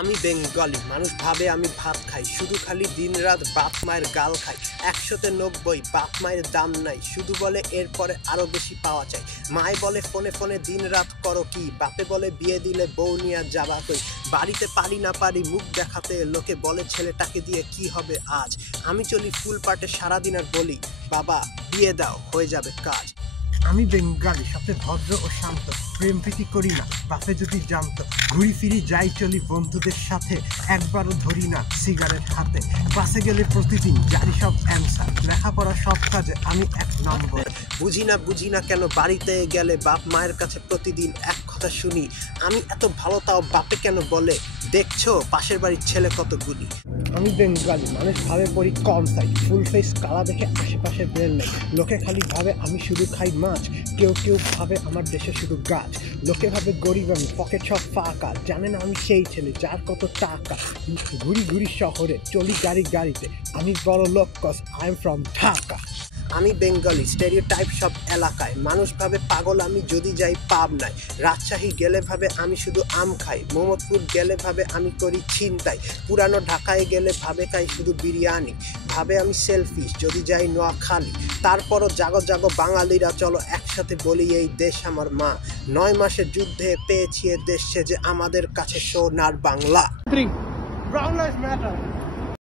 আমি বেঙ্গলি, মানুষ ভাবে আমি ভাত খাই, শুধু খালি দিন রাত বাপ মায়ের গাল খাই। 190 বাপ মায়ের দাম নাই, শুধু বলে এরপরে আরো বেশি পাওয়া চাই। মায় বলে ফোনে ফোনে দিন রাত করো কি, বাপে বলে বিয়ে দিলে বউ নিয়ে যাবা কই। বাড়িতে পারি না পারি মুখ দেখাতে, লোকে বলে ছেলেটাকে দিয়ে কি হবে আজ। আমি চলি ফুল পাটে সারাদিন আর বলি বাবা বিয়ে দাও হয়ে যাবে কাজ। আমি বেঙ্গলি, সবচেয়ে ভদ্র ও শান্ত, প্রেম প্রীতি করি না বাপে যদি জানতো। ঘুরি ফিরি যাই চলি বন্ধুদের সাথে, একবারও ধরি না সিগারেট হাতে। বাসে গেলে প্রতিদিন জানি সব অ্যান্সার, লেখাপড়া সব কাজে আমি 1 নম্বর। বুঝি না কেন বাড়িতে গেলে বাপ মায়ের কাছে প্রতিদিন এক কথা শুনি, আমি এত ভালো তাও বাপে কেন বলে, দেখছো পাশের বাড়ির ছেলে কতগুলি। আমি বেঙ্গলি, মানুষ ভাবে পড়ি কম তাই, ফুল ফেস কালা দেখে আশেপাশে বের নেই। লোকে খালি ভাবে আমি শুধু খাই মাছ, কেউ ভাবে আমার দেশে শুধু গাছ। লোকে ভাবে গরিব আমি, পকেট সব ফাঁকা, জানে না আমি সেই ছেলে যার কত টাকা। ঘুরি শহরে, চলি গাড়িতে, আমি বড় লোক cause I am from Dhaka. আমি বেঙ্গলি, স্টেরিওটাইপ সব এলাকায়, মানুষ ভাবে পাগল আমি যদি যাই পাবনায়। রাজশাহী গেলে ভাবে আমি শুধু আম খাই, মোহাম্মদপুর গেলে ভাবে আমি করি ছিনতাই। পুরানো ঢাকায় গেলে ভাবে খাই শুধু বিরিয়ানি, ভাবে আমি সেলফিশ যদি যাই নোয়াখালী। তারপরও জাগো বাঙালিরা চলো একসাথে বলি এই দেশ আমার মা। 9 মাসের যুদ্ধে পেয়েছি এ দেশ যে আমাদের কাছে সোনার বাংলা। Brown lives matter.